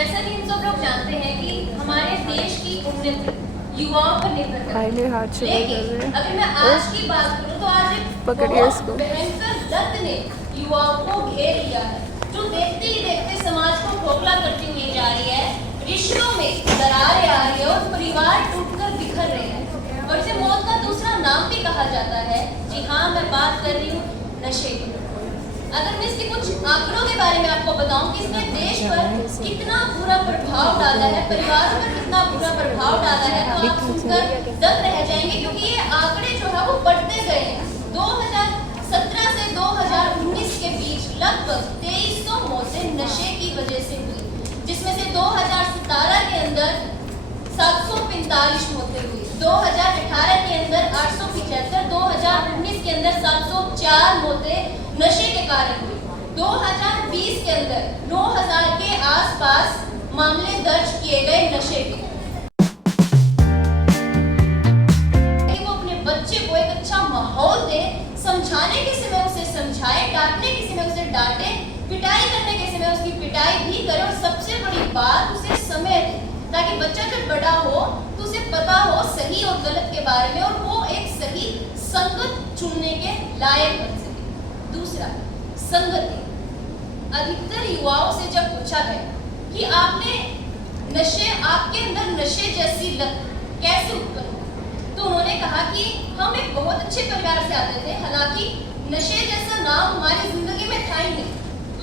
जैसा कि हम सब लोग जानते हैं कि हमारे देश की उन्नति युवाओं पर निर्भर करती है। लेकिन अगर मैं आज की बात करूं तो आज एक बहुत भयंकर दत्त ने युवाओं को घेर लिया है, जो देखते ही देखते समाज को खोखला करती हुई जा रही है। रिश्तों में दरारें आ रही है और परिवार टूटकर बिखर रहे हैं और इसे मौत का दूसरा नाम भी कहा जाता है। जी हाँ, मैं बात कर रही हूँ नशे की। अगर मैं इसके कुछ आंकड़ों के बारे में आपको बताऊं कि इसने देश पर कितना बुरा प्रभाव डाला है, परिवारों पर कितना बुरा प्रभाव डाला है, तो आप सुनकर दंग रह जाएंगे, क्योंकि ये आंकड़े जो है वो बढ़ते गए हैं। 2017 से 2019 के बीच लगभग 2300 मौतें नशे की वजह से हुई, जिसमें से 2017 के अंदर 745 मौतें हुई, 2018 के अंदर 875, 2019 के अंदर 704 मौतें नशे के कारण हुई। 2020 के अंदर 9000 के आसपास मामले दर्ज किए गए नशे के। वो अपने बच्चे को एक अच्छा माहौल दे, समझाने के समय उसे समझाए, डांटने के समय उसे डांटे, पिटाई करने के समय उसकी पिटाई भी करे और सबसे बड़ी बात उसे समय दे, ताकि बच्चा जब बड़ा हो तो उसे पता हो सही और गलत के बारे में और वो एक सही संगत चुनने के लायक बन सके। दूसरा, संगति। अधिकतर युवाओं से जब पूछा गया कि आपके अंदर नशे जैसी लत कैसे उत्पन्न हुई, तो उन्होंने कहा कि हम एक बहुत अच्छे परिवार से आते थे, हालांकि नशे जैसा नाम हमारी जिंदगी में था ही नहीं।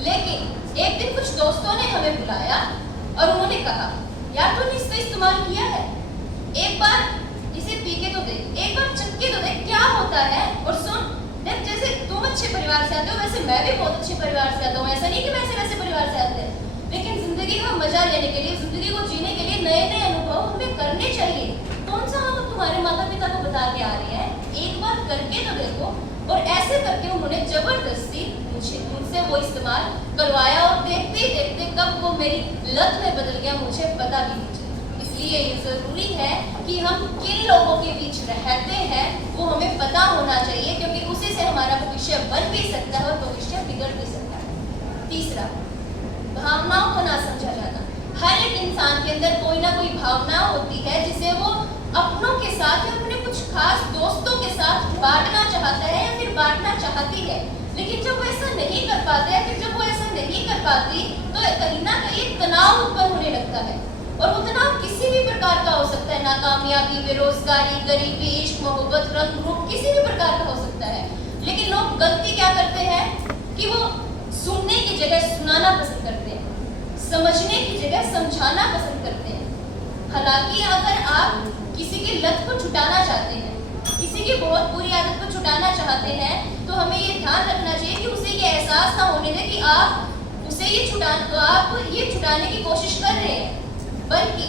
लेकिन एक दिन कुछ दोस्तों ने हमें बुलाया और उन्होंने कहा, यार तूने इसका इस्तेमाल किया है, एक बार इसे पी के तो देख, एक बार चक्के तो देख क्या होता है, और सुन, जैसे तुम अच्छे परिवार से आते हो वैसे मैं भी बहुत अच्छे परिवार से आता हूँ। ऐसा नहीं कि वैसे परिवार से आते हैं, लेकिन जिंदगी का मजा लेने के लिए, जिंदगी को जीने के लिए नए नए अनुभव हमें करने चाहिए। कौन सा हम तुम्हारे माता पिता को बता के आ रहे हैं, एक बार करके तो देखो। और ऐसे करके उन्होंने जबरदस्ती मुझसे वो इस्तेमाल करवाया और देखते ही देखते कब वो मेरी लत में बदल गया मुझे पता भी नहीं चला। इसलिए ये जरूरी है कि हम किन लोगों के बीच रहते हैं वो हमें पता होना चाहिए, क्योंकि उसी से हमारा भविष्य बन भी सकता है और भविष्य बिगड़ भी सकता है। तीसरा, भावनाओं को ना समझा जाना। हर एक इंसान के अंदर कोई ना कोई भावना होती है जिसे वो अपनों के साथ या अपने कुछ खास दोस्तों के साथ बांटना चाहता है या फिर बांटना चाहती है, लेकिन जब वो ऐसा नहीं कर पाते हैं, फिर जब वो ऐसा नहीं कर पाती तो कहीं ना कहीं तनाव उत्पन्न होने लगता है। और वो तनाव किसी भी प्रकार का हो सकता है, नाकामयाबी, बेरोजगारी, गरीबी, इश्क, मोहब्बत, रंग रूप, किसी भी प्रकार का हो सकता है। लेकिन लोग गलती क्या करते हैं कि वो सुनने की जगह सुनाना पसंद करते हैं, समझने की जगह समझाना पसंद करते हैं। हालांकि अगर आप किसी की लत को छुटाना चाहते हैं, किसी की बहुत बुरी आदत को छुटाना चाहते हैं, तो हमें ये ध्यान रखना चाहिए कि उसे ये एहसास ना होने दें कि आप ये छुटाने की कोशिश कर रहे हैं, बल्कि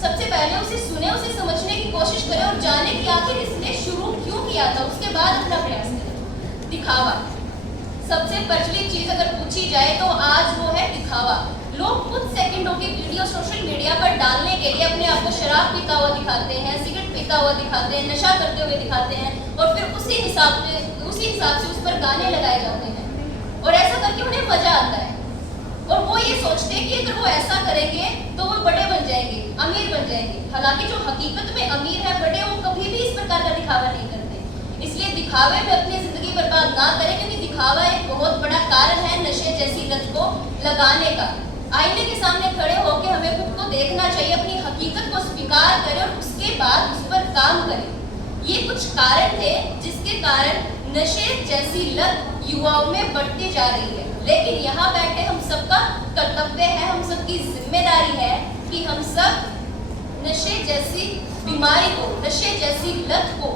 सबसे पहले उसे सुने, उसे समझने की कोशिश करें और जाने कि आखिर इसने शुरू क्यों किया था, उसके बाद अपना प्रयास करें। दिखावा सबसे प्रचलित चीज अगर पूछी जाए तो आज वो है दिखावा। लोग कुछ सेकंडों की वीडियो सोशल मीडिया पर डालने के लिए अपने आप को शराब पीता हुआ दिखाते हैं, सिगरेट पीता हुआ दिखाते हैं, नशा करते हुए दिखाते हैं और फिर उसी हिसाब से उस पर गाने लगाए जाते हैं और ऐसा करके उन्हें मजा आता है और वो ये सोचते हैं कि अगर वो ऐसा करेंगे तो वो बड़े बन जाएंगे, अमीर बन जाएंगे। हालांकि जो हकीकत में अमीर है, बड़े, वो कभी भी इस प्रकार का दिखावा नहीं करते। इसलिए दिखावे में अपनी जिंदगी बर्बाद ना करें, क्योंकि दिखावा एक बहुत बड़ा कारण है नशे जैसी लत को लगाने का। आईने के सामने खड़े होकर हमें खुद को देखना चाहिए, अपनी हकीकत को स्वीकार करें और उसके बाद उस पर काम करें। ये कुछ कारण थे जिसके कारण नशे जैसी लत युवाओं में बढ़ती जा रही है। लेकिन यहाँ बैठे हम सबका कर्तव्य है, हम सबकी जिम्मेदारी है कि हम सब नशे जैसी बीमारी को, नशे जैसी लत को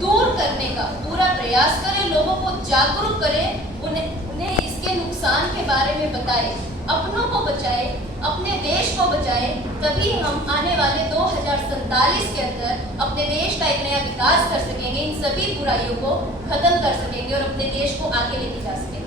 दूर करने का पूरा प्रयास करें, लोगों को जागरूक करें, उन्हें इसके नुकसान के बारे में बताएं, अपनों को बचाएं, अपने देश को बचाएं। तभी हम आने वाले 2047 के अंदर अपने देश का एक नया विकास कर सकेंगे, इन सभी बुराइयों को खत्म कर सकेंगे और अपने देश को आगे लेके जा सकेंगे।